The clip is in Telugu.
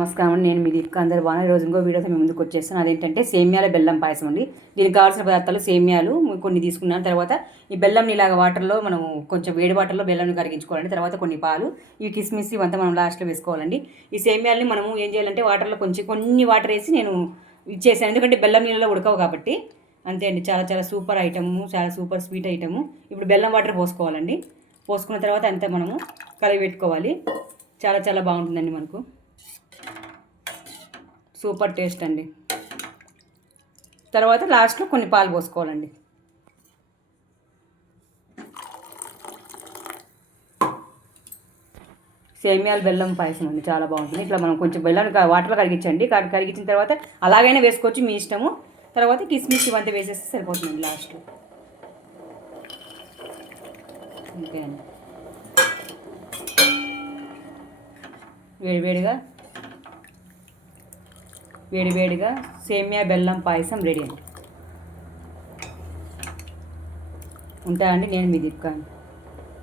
నమస్కారం, నేను మీ దీపిక. అందరూ బాగా రోజు ఇంకో వీడియోతో మీ ముందుకు వచ్చేస్తాను. అదేంటంటే సేమ్యాల బెల్లం పాయసం అండి. దీనికి కావాల్సిన పదార్థాలు సేమ్యాలు కొన్ని తీసుకున్నాను. తర్వాత ఈ బెల్లం ఇలాగ వాటర్లో మనం కొంచెం వేడి వాటర్లో బెల్లం కరిగించుకోవాలండి. తర్వాత కొన్ని పాలు, ఈ కిస్మిస్ ఇవంతా మనం లాస్ట్లో వేసుకోవాలండి. ఈ సేమ్యాలని మనము ఏం చేయాలంటే వాటర్లో కొన్ని వాటర్ వేసి నేను ఇచ్చేసాను, ఎందుకంటే బెల్లం నీళ్ళలో ఉడకవు కాబట్టి. అంతే అండి, చాలా చాలా సూపర్ ఐటము, చాలా సూపర్ స్వీట్ ఐటము. ఇప్పుడు బెల్లం వాటర్ పోసుకోవాలండి. పోసుకున్న తర్వాత అంతా మనము కలిపి పెట్టుకోవాలి. చాలా చాలా బాగుంటుందండి, మనకు సూపర్ టేస్ట్ అండి. తర్వాత లాస్ట్లో కొన్ని పాలు పోసుకోవాలండి. సేమ్యాల బెల్లం పాయసం అండి, చాలా బాగుంటుంది. ఇట్లా మనం కొంచెం బెల్లాన్ని వాటర్లో కరిగించండి. కరిగించిన తర్వాత అలాగైనా వేసుకోవచ్చు, మీ ఇష్టము. తర్వాత కిస్మిస్ ఇవంతా వేసేస్తే సరిపోతుందండి లాస్ట్లో. అంతే అండి, వేడివేడిగా సేమ్యా బెల్లం పాయసం రెడీ అండి. ఉంటా అండి, నేను మీ దీపిక.